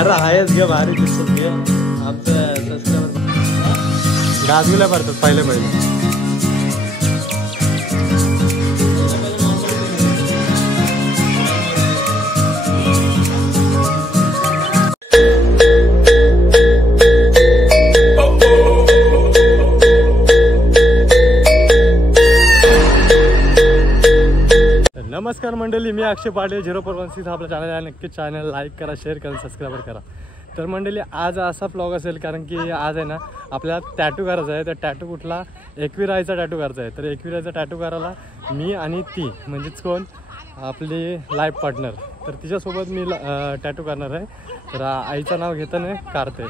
अरे आहेच घे भारी दिसत घे आमचं सबस्क्रायबर गाजवीला पडतात पहिले पहिले. नमस्कार मंडळी, मी अक्षय पाटील 041 आपल्या चॅनल आहे. नक्की चॅनल लाईक करा, शेअर करा, सबस्क्राईब करा. तर मंडळी आज असा व्लॉग असेल कारण की आज आहे ना आपल्याला टॅटू करायचा आहे. तर टॅटू कुठला एकविरायचा टॅटू करायचा आहे. तर एकविरायचा टॅटू करायला मी आणि ती म्हणजेच कोण आपली लाईफ पार्टनर, तर तिच्यासोबत मी टॅटू करणार आहे. तर आईचं नाव घेताना काढते.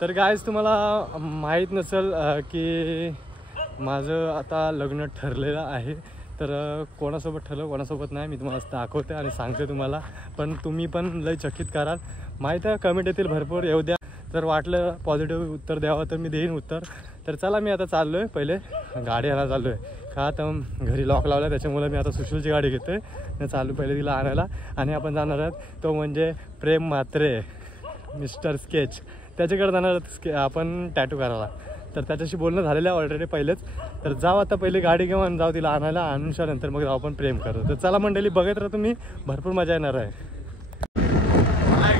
तर गाईज तुम्हाला माहीत नसेल की माझं आता लग्न ठरलेलं आहे. तर कोणासोबत ठरलं कोणासोबत नाही मी तुम्हाला दाखवते आणि सांगते तुम्हाला. पण तुम्ही पण लय चकित कराल. माहीत आहे कमेंट येतील भरपूर, येऊ द्या. जर वाटलं पॉझिटिव्ह उत्तर द्यावं तर मी देईन उत्तर. तर चला मी आता चाललो आहे, पहिले गाडी आणायला चाललो आहे. का तर घरी लॉक लावला त्याच्यामुळे मी आता सुशीलची गाडी घेतो आहे. मी चालू पहिले तिला आणायला. आणि आपण जाणार आहोत तो म्हणजे प्रेम म्हात्रे मिस्टर स्केच, त्याच्याकडे जाणार आपण टॅटू करायला. तर त्याच्याशी बोलणं झालेलं आहे ऑलरेडी पहिलेच. तर जाऊ आता पहिले गाडी घेऊन जाऊ तिला आणायला. आणूनशानंतर मग जाऊ आपण प्रेम करू. तर चला मंडळी बघत राहा तुम्ही, भरपूर मजा येणार आहे.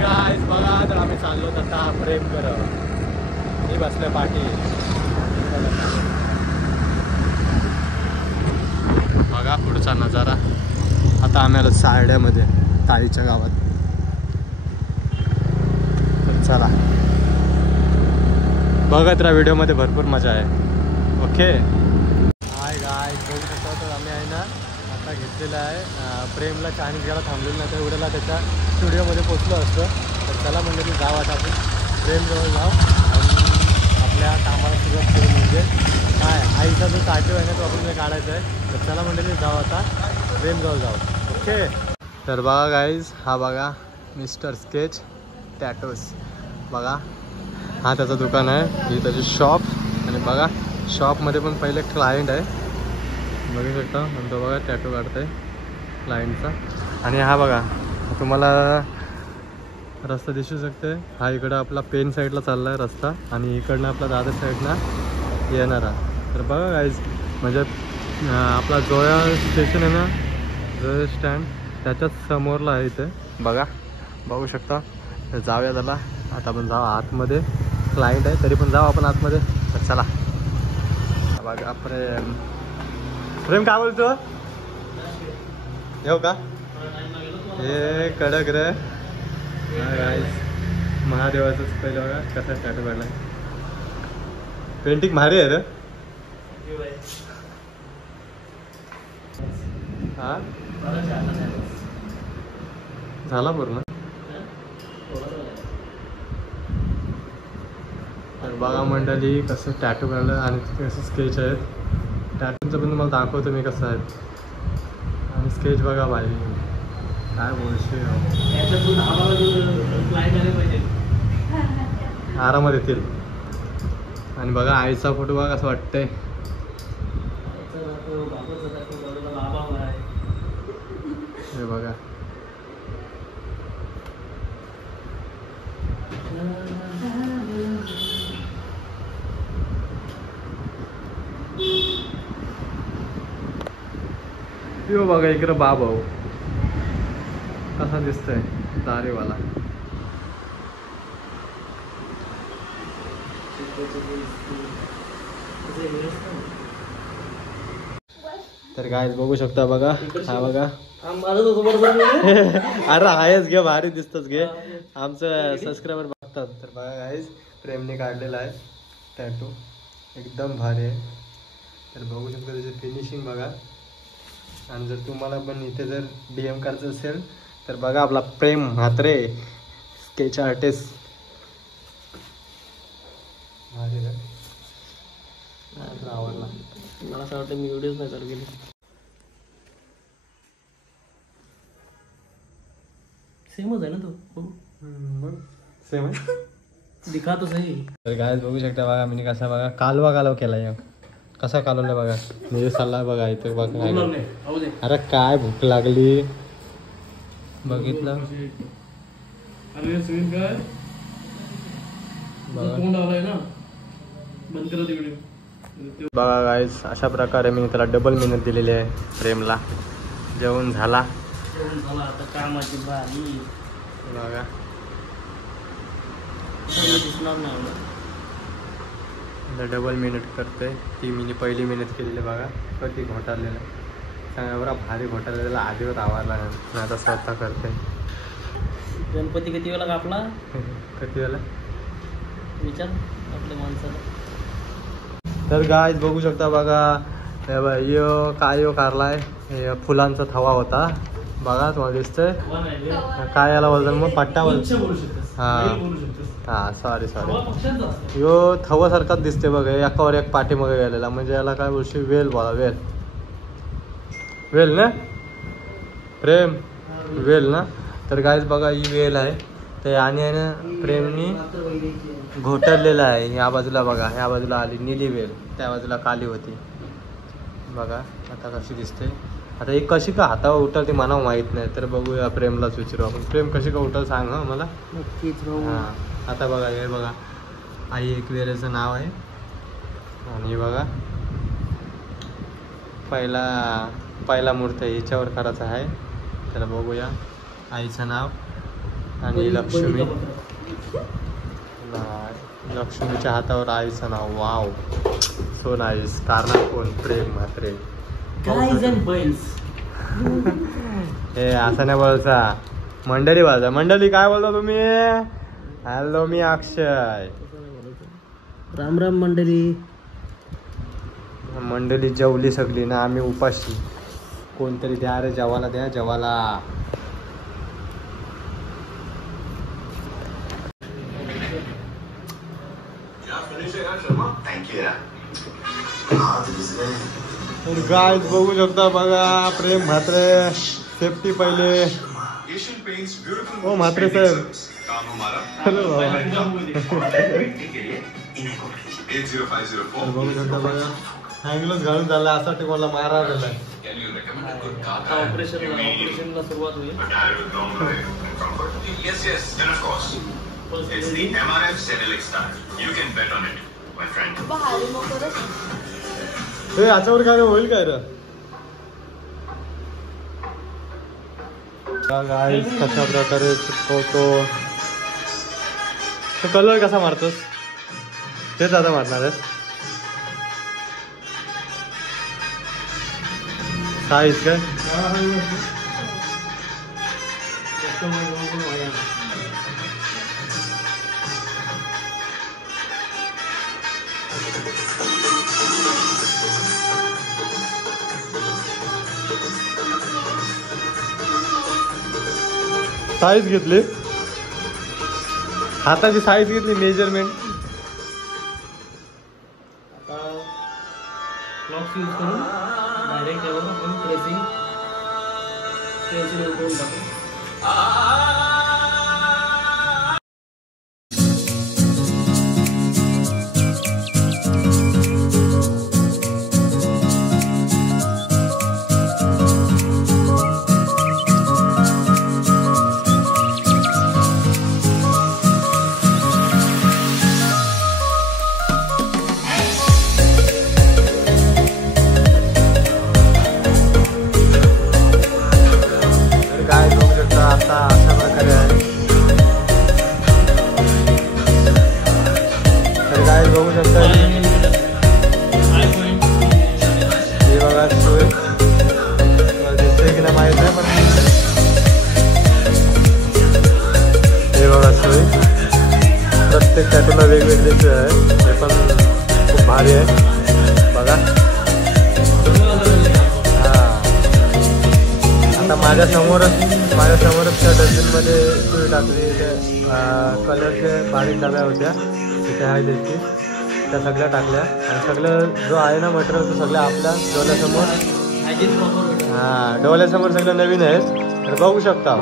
गाईज बघा तर आम्ही चाललो आता प्रेम कर. मी बसले पाठी, बघा पुढचा नजारा. आता आम्ही आलो सारड्यामध्ये ताईच्या गावात. तर चला बघत राहा, व्हिडिओमध्ये भरपूर मजा आहे. ओके हाय गाईज बघू शकता. तर आम्ही आहे ना आता घेतलेलं आहे प्रेमला चायनीज घ्यायला थांबलेलं नाही तर एवढ्याला त्याच्या स्टुडिओमध्ये पोचलो असतं. तर चला म्हणजे जाऊ आता आपण प्रेमजवळ जाऊ आणि आपल्या कामाला सुरुवात करू. म्हणजे काय आईचा जो टॅटू आहे ना तो आपण काढायचा आहे. तर चला म्हणजे जाऊ आता प्रेमजवळ जाऊ. ओके तर बघा गाईज, हा बघा मिस्टर स्केच टॅटूज बघा. हा त्याचं दुकान आहे, ही त्याची शॉप. आणि बघा शॉपमध्ये पण पहिले क्लायंट आहे बघू शकता. नंतर बघा टॅटू काढत आहे क्लायंटचा. आणि हा बघा तुम्हाला रस्ता दिसू शकते. हा इकडं आपला पेन साईडला चालला आहे रस्ता आणि इकडनं आपला दादर साईडनं येणारा. तर बघा गाईज म्हणजे आपला जोया स्टेशन आहे ना, जोया स्टँड त्याच्याच समोरला आहे इथे बघा, बघू शकता. तर जाऊया त्याला आता आपण जाऊ आतमध्ये. क्लायंट आहे तरी पण जाऊ आपण आतमध्ये. तर चला बघा प्रेम. प्रेम काय बोलतो येऊ का? हे कडक रे महादेवाचंच पहिलं बघा कसा टॅटू काढलाय. पेंटिंग भारी आहे रे. हा झाला पूर्ण. तर बघा मंडळी कसं टॅटू काढलं आणि कसं स्केच आहेत. टॅटूचं पण तुम्हाला दाखवतो मी कसं आहे. आणि स्केच बघा भाई काय बोलशील, आरामात येतील. आणि बघा आईचा फोटो बघा कसं वाटतंय. हे बघा यो बघा इकडं भाऊ कसा दिसतोय दारेवाला. तर काय बघू शकता बघा. हा बघा अरे आहेच घे भारी दिसतच घे, आमचं सबस्क्रायबर बघतात. तर बघा गाईज प्रेमने काढलेला आहे टॅटू, एकदम भारी आहे. तर बघू शकता त्याची फिनिशिंग बघा. आणि जर तुम्हाला पण इथे जर DM करायचं असेल तर बघा आपला प्रेम म्हात्रे स्केच आर्टिस्ट. आवडला मला असं वाटतं मी व्हिडिओज नाही चालू केले. सेमच आहे ना तो. सेम आहे दिखा तो सही. तर काय बघू शकता बघा मी कसा बघा कालवा केला. कसा कालवला बघा म्हणजे चालला बघा इथे बघा. अरे काय भूक लागली बघितलं. अरे सुनील काय तोंड आलाय ना, बंद करा व्हिडिओ. बघा गाईस, अशा प्रकारे मी त्याला डबल मेहनत दिलेली आहे प्रेमला. जेवण झाला. आता कामाची बारी बघा दिसणार नाही. डबल मेहनत करते ती. मी पहिली मेहनत केलेली बघा, कधी घोटाळलेलं सांगा बरं, भारी घोटाळलेला आधीवर आवारला नाही, आता स्वतः करते. गणपती किती वेळा कापला किती वेळा विचार आपल्या माणसाला. तर गाईज बघू शकता बघा, यो काय यो कारलाय, फुलांचा थवा होता बघा, तुम्हाला दिसतंय काय याला वजन मग पट्टा हां सॉरी यो थवासारखाच दिसते बघा, एकावर एक पाठीमागे गेलेला, म्हणजे याला काय बोलशी वेल बोला, वेल वेल ना प्रेम, वेल ना. तर गाईज बघा ही वेल आहे, तर आणि आहे ना प्रेमनी घोटरलेला आहे. या बाजूला बघा, या बाजूला आली निली वेल, त्या बाजूला काली होती बघा. आता कशी दिसते, आता एक कशी का हातावर उठल ते मला माहीत नाही, तर बघूया प्रेमलाच विचारू आपण. प्रेम कशी का उठल सांग हं मला. हां आता बघा, हे बघा आई एक वेळेचं नाव आहे, आणि बघा पहिला मूर्त हिच्यावर करायचा आहे, तर बघूया आईचं नाव. आणि लक्ष्मी, लक्ष्मीच्या हातावर आईचं नाव. Wow so nice. कारणार कोण? प्रेम म्हात्रे. हे असं नाही बोलता, मंडळी बोलता. मंडळी काय बोलता तुम्ही? हॅलो मी अक्षय. राम राम मंडळी. मंडळी जेवली सगळी ना, आम्ही उपाशी. कोणतरी द्या रे जेवायला, द्या जेवायला. गाइस बघू शकता बघा, प्रेम म्हात्रे सेफ्टी पहिले. हो म्हात्रे साहेब, हॅलो बघू शकता बघा, हँगलच घालून झाला, असं वाटतं मला मारा झाला. ऑपरेशनला सुरुवात होईल. हे याच्यावर काय होईल काय रे? गाईस कशा प्रकारे चिपकवतो. तो कलर कसा मारतोस? तेच आता मारणार आहेस. साईज काय साईज घेतली, हाताची साईज घेतली, मेजरमेंट. आता क्लॉक्स यूज करून डायरेक्ट यावर आपण प्रेसिंग स्टेन्सिल करून टाकू. बघू शकता हे बघा सोय दिसते की नाही माहीत नाही, पण हे बघा सोय प्रत्येक टॅटूला वेगवेगळीच आहे. हे पण खूप भारी आहे बघा. हां आता माझ्यासमोरच त्या डस्टबिनमध्ये सुई टाकली. कलरचे बारीक डब्या होत्या तिथे आहे त्याची, त्या सगळ्या टाकल्या. आणि सगळं जो आहे ना मटेरियल तो सगळं आपल्या डोळ्यासमोर, हां डोळ्यासमोर सगळं नवीन आहे. तर बघू शकता.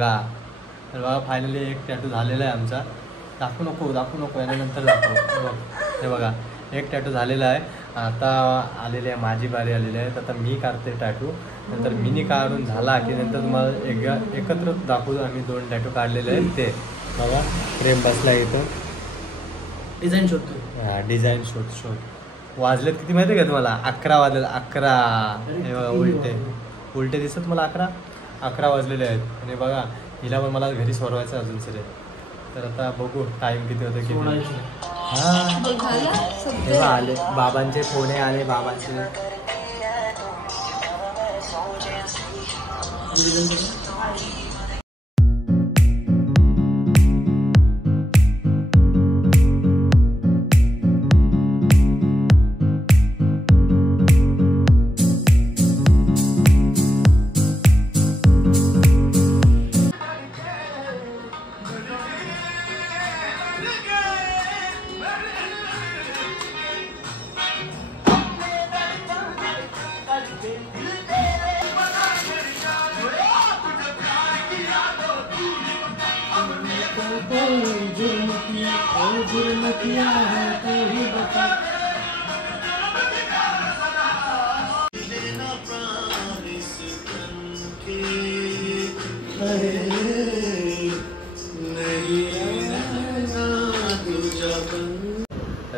बघा. तर बघा फायनली एक टॅटू झालेला आहे आमचा. दाखवू नको यानंतर दाखव. हे बघा एक टॅटू झालेला आहे. आता आलेली आहे माझी बारी आलेली आहे. तर आता मी काढते टॅटू. नंतर मिनी काढून झाला की नंतर तुम्हाला एकत्र दाखवू. आम्ही 2 टॅटू काढलेले आहेत ते बघा. प्रेम बसला इथं डिझाईन शोधतो. हां डिझाईन शोध. वाजलेत किती माहिती आहे का तुम्हाला? 11 वाजलेत. 11 हे बघा उलटे दिसत मला. 11 वाजलेले आहेत. आणि बघा हिला पण मला घरी सोडवायचं अजून सरे. तर आता बघू टाईम किती होतं किती. हां तेव्हा आले बाबांचे फोने आले बाबांचे.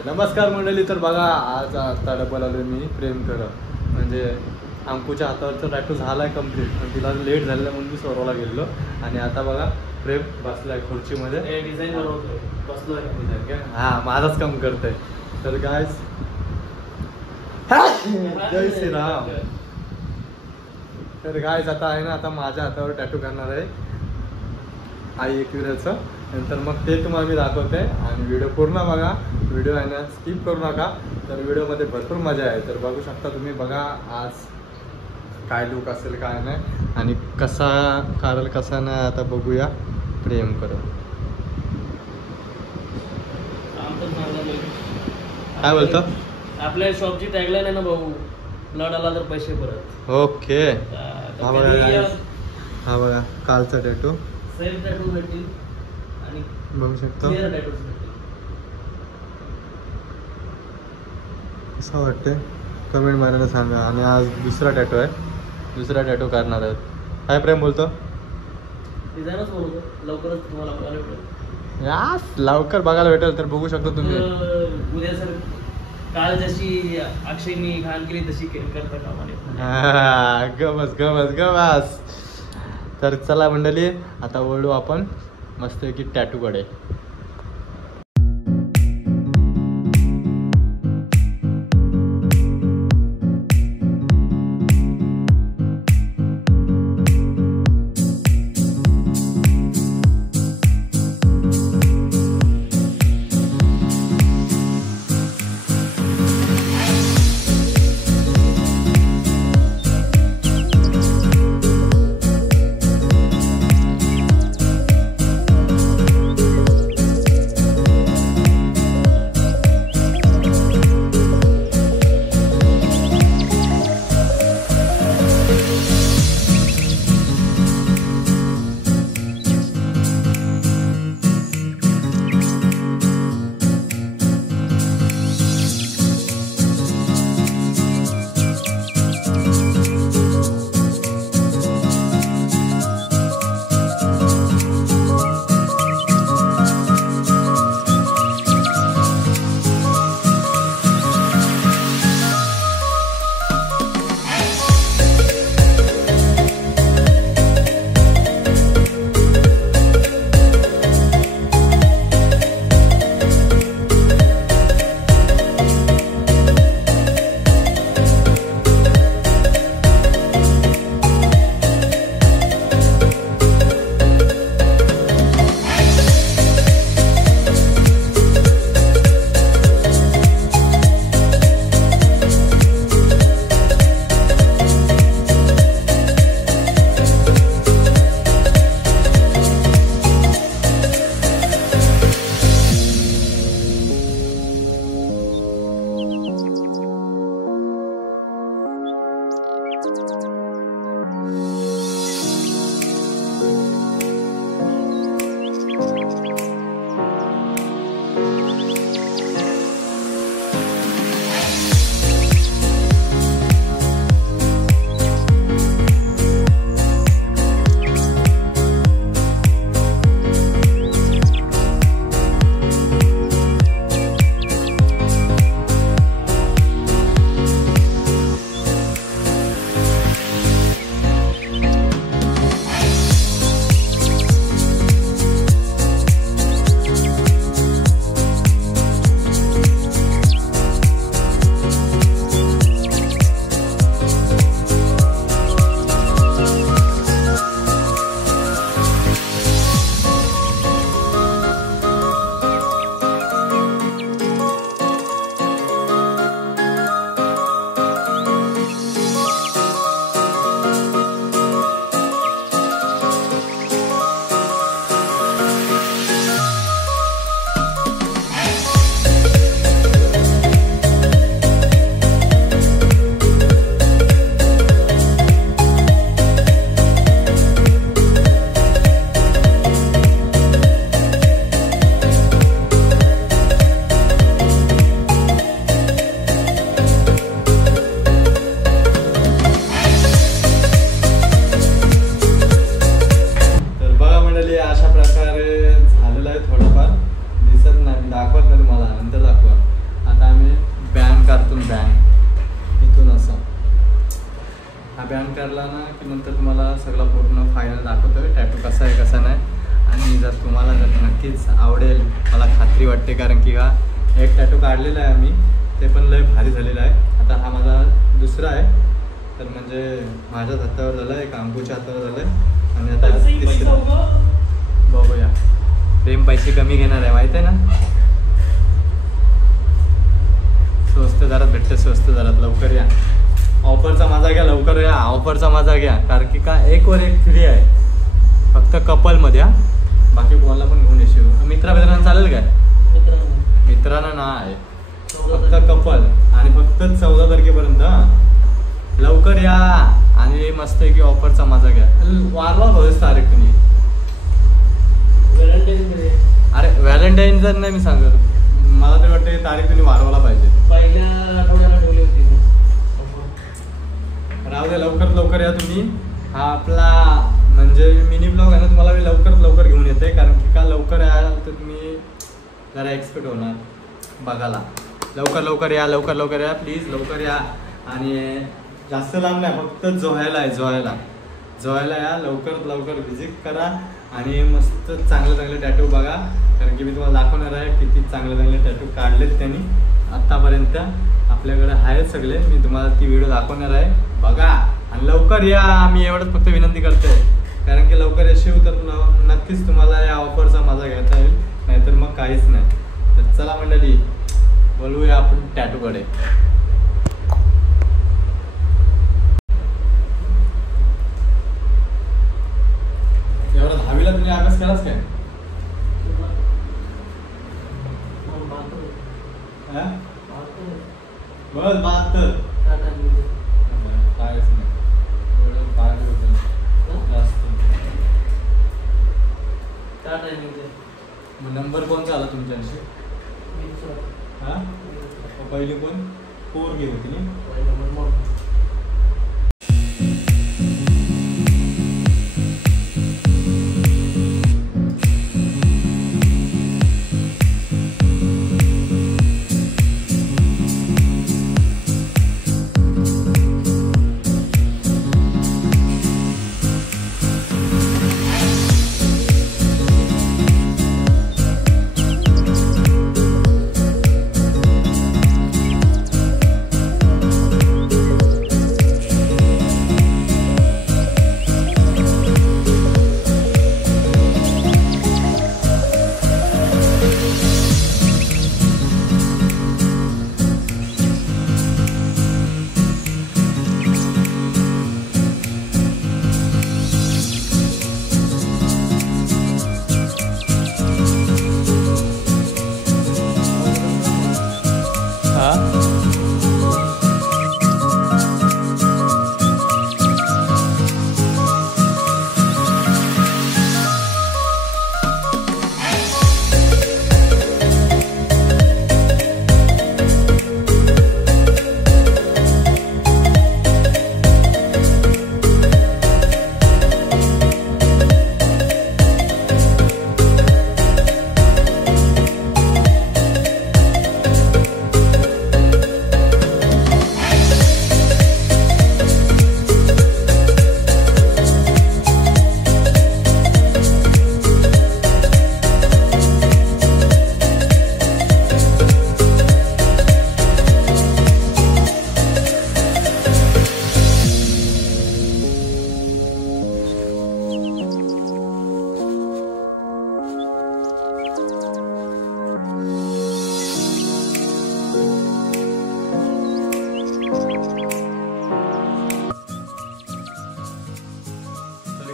नमस्कार मंडळी. तर बघा आज आता डबल आलो मी प्रेम करत. म्हणजे अंकुच्या हातावरचा टॅटू झाला आहे कम्प्लीट. पण तिला लेट झालेला म्हणून मी सोरवाला गेलो. आणि आता बघा प्रेम बसलाय खुर्चीमध्ये. डिझाईन बनवतोय बसलोय. हां माझाच काम करतोय. तर गायस जय श्रीराम. तर गायस आता आहे ना आता माझ्या हातावर टॅटू करणार आहे आई एकविराचं. नंतर मग ते तुम्हाला मी दाखवते. आणि व्हिडिओ पूर्ण बघा. व्हिडिओ आहे ना स्किप करू नका. तर व्हिडिओमध्ये भरपूर मजा आहे. तर बघू शकता तुम्ही. बघा आज काय लुक असेल काय नाही आणि कसा काढेल कसा नाही आता बघूया. प्रेम करत काय बोलतो? आपल्या शॉपची टॅगलाईन आहे ना भाऊ, ब्लड आला तर पैसे परत. ओके. हा बघा कालचा टॅटू सेल्फ टॅटू भेटतील आणि बघू शकतो कसं वाटतंय कमेंट मारायला सांगा. आणि आज दुसरा टॅटू आहे. दुसरा टॅटू करणार आहेत. काय प्रेम बोलतो? डिझाईनच बोलतो लवकरच तुम्हाला बघायला भेटेल. यास लवकर बघायला भेटेल. तर बघू शकतो तुम्ही. उद्या सर काल जशी अक्षयनी घाण केली तशी करता कामाने. गबस. तर चला मंडळी आता वळू आपण मस्तपैकी टॅटूकडे. करला ना की नंतर तुम्हाला सगळं पूर्ण फायनल दाखवतो टॅटू कसा आहे कसा नाही. आणि जर तुम्हाला जर नक्कीच आवडेल मला खात्री वाटते, कारण की हा एक टॅटू काढलेला आहे आम्ही, ते पण लय भारी झालेला आहे. आता हा माझा दुसरा आहे, तर म्हणजे माझ्याच हातावर झालं आहे, एक अंकुच्या हातावर झालं आहे आणि आता तिसरा बघूया. प्रेम पैसे कमी घेणार आहे माहिती आहे ना, स्वस्त दरात भेटते, स्वस्त दरात. लवकर या, ऑफरचा मजा घ्या, लवकर या, ऑफरचा मजा घ्या. कारण की का एक वर एक फ्री आहे फक्त कपलमध्ये. हा बाकी कोणाला पण घेऊन येशील, मित्रांना चालेल काय? मित्रांना नाही, फक्त कपल आणि फक्त 14 तारखेपर्यंत. लवकर या आणि मस्त आहे की ऑफरचा मजा घ्या. वारवा भविष्य तारीख तुम्ही. अरे व्हॅलेंटाईनचा नाही मी सांगत, मला तरी वाटतं तारीख तुम्ही वारवायला पाहिजे. पहिल्या आठवड्याला ठेवली होती. राहू द्या, लवकरात लवकर या तुम्ही. हा आपला म्हणजे मिनी ब्लॉग आहे ना, तुम्हाला मी लवकरात लवकर घेऊन येते, कारण की का लवकर याल तर तुम्ही जरा एक्सपेक्ट होणार बघायला. लवकर लवकर या, लवकर लवकर या, प्लीज लवकर या. आणि जास्त लांब नाही, फक्त जोहायला आहे, जोहायला या. लवकरात लवकर व्हिजिट करा आणि मस्त चांगले चांगले टॅटू बघा, कारण की मी तुम्हाला दाखवणार आहे किती चांगले चांगले टॅटू काढलेत त्यांनी आत्तापर्यंत. आपल्याकडे आहेत सगळे, मी तुम्हाला ती व्हिडिओ दाखवणार आहे, बघा आणि लवकर या. मी एवढंच फक्त विनंती करते, कारण की लवकर येशील तर नक्कीच तुम्हाला या ऑफरचा मजा घेता येईल, नाहीतर मग काहीच नाही. तर चला मंडळी, बोलूया आपण टॅटूकडे. एवढा 10वीला तुम्ही अभ्यास केलास काय? बस 72 काहीच नाही, एवढं पाहिजे होतं जास्त. नंबर कोणता आला तुमच्याशी? हा पहिली कोण पोरगी होती ना?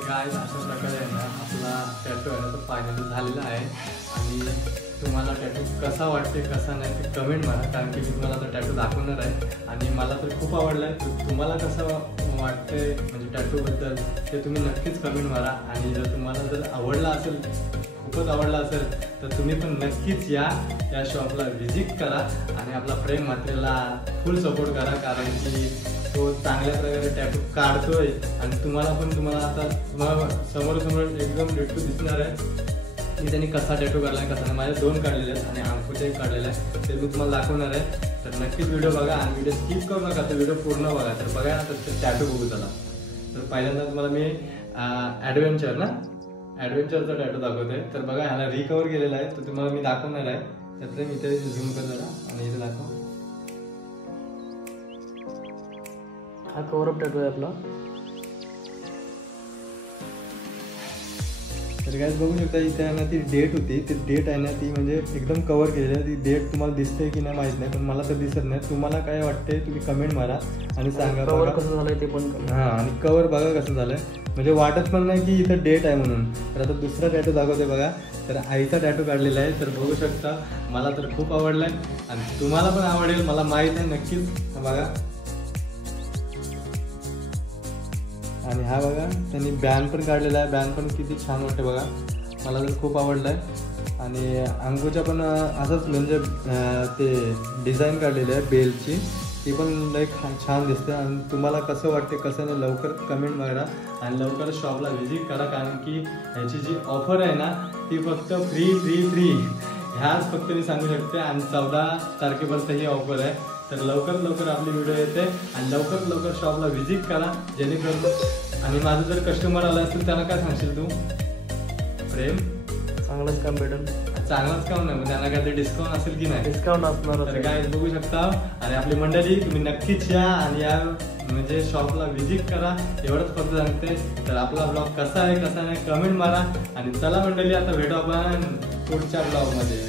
गाइस अशा प्रकारे आहे ना आपला टॅटू आहे ना तो फायनली झालेला आहे. आणि तुम्हाला टॅटू कसा वाटते कसा नाही ते कमेंट मारा, कारण की मी तुम्हाला आता टॅटू दाखवणार आहे आणि मला तर खूप आवडला आहे. तुम्हाला कसं वाटते म्हणजे टॅटूबद्दल ते तुम्ही नक्कीच कमेंट मारा. आणि जर तुम्हाला जर आवडला असेल, खूपच आवडला असेल, तर तुम्ही पण नक्कीच या शॉपला व्हिजिट करा आणि आपला प्रेम मात्रेला फुल सपोर्ट करा, कारण की तो चांगल्या प्रकारे टॅटू काढतोय. आणि तुम्हाला आता तुम्हाला समोर एकदम डेटू दिसणार आहे की त्यांनी कसा टॅटू काढला आहे कसा नाही. माझे 2 काढलेले आहेत आणि अंकुचे काढलेले आहे, ते मी तुम्हाला दाखवणार आहे. तर नक्कीच व्हिडिओ बघा आणि व्हिडिओ स्किप करू नका, तर व्हिडिओ पूर्ण बघा. तर बघा तर टॅटू बघू चला. तर पहिल्यांदा तुम्हाला मी ॲडव्हेंचर ना ॲडव्हेंचरचा टॅटू दाखवतोय. तर बघा ह्याला रिकवर केलेला आहे, तर तुम्हाला मी दाखवणार आहे. त्यातलं मी इथे झूम कर जरा आणि इथे दाखव. हा कव्हर अप टॅटू आहे आपला. तर काय बघू शकता इथे आहे ना ती डेट होती, ती डेट आहे ना ती म्हणजे एकदम कव्हर केलेली आहे. ती डेट तुम्हाला दिसते की नाही माहीत नाही, पण मला तर दिसत नाही. तुम्हाला काय वाटते तुम्ही कमेंट मारा आणि सांगा कव्हर कसं झालंय ते पण. हां, आणि कव्हर बघा कसं झालंय, म्हणजे वाटत पण नाही की इथं डेट आहे म्हणून. तर आता दुसरा टॅटू दाखवते बघा. तर आईचा टॅटू काढलेला आहे. तर बघू शकता, मला तर खूप आवडलाय आणि तुम्हाला पण आवडेल मला माहीत आहे नक्कीच. बघा आणि हा बघा त्यांनी बॅन पण काढलेला आहे. बॅन पण किती छान वाटते बघा, मला तर खूप आवडलं आहे. आणि अंगूच्या पण असंच म्हणजे ते डिझाईन काढलेली आहे बेलची, ती पण लई छान दिसते. आणि तुम्हाला कसं वाटते कसं नाही लवकर कमेंट करा आणि लवकर शॉपला व्हिजिट करा, कारण की ह्याची जी ऑफर आहे ना ती फक्त फ्री ह्याच फक्त मी सांगू शकते. आणि 14 तारखेपर्यंत ही ऑफर आहे. तर लवकर आपली व्हिडिओ येते आणि लवकर शॉपला व्हिजिट करा जेणेकरून. आणि माझं जर कस्टमर आला असेल त्यांना काय सांगशील तू? प्रेम चांगलंच काम भेटेल. चांगलाच काम नाही, त्यांना काहीतरी डिस्काउंट असेल की नाही? डिस्काउंट असणार. तर काय बघू शकता. आणि आपली मंडळी तुम्ही नक्कीच या आणि या म्हणजे शॉपला व्हिजिट करा, एवढंच फक्त सांगते. तर आपला ब्लॉग कसा आहे कसा नाही कमेंट मारा. आणि चला मंडळी आता भेटू आपण पुढच्या ब्लॉगमध्ये.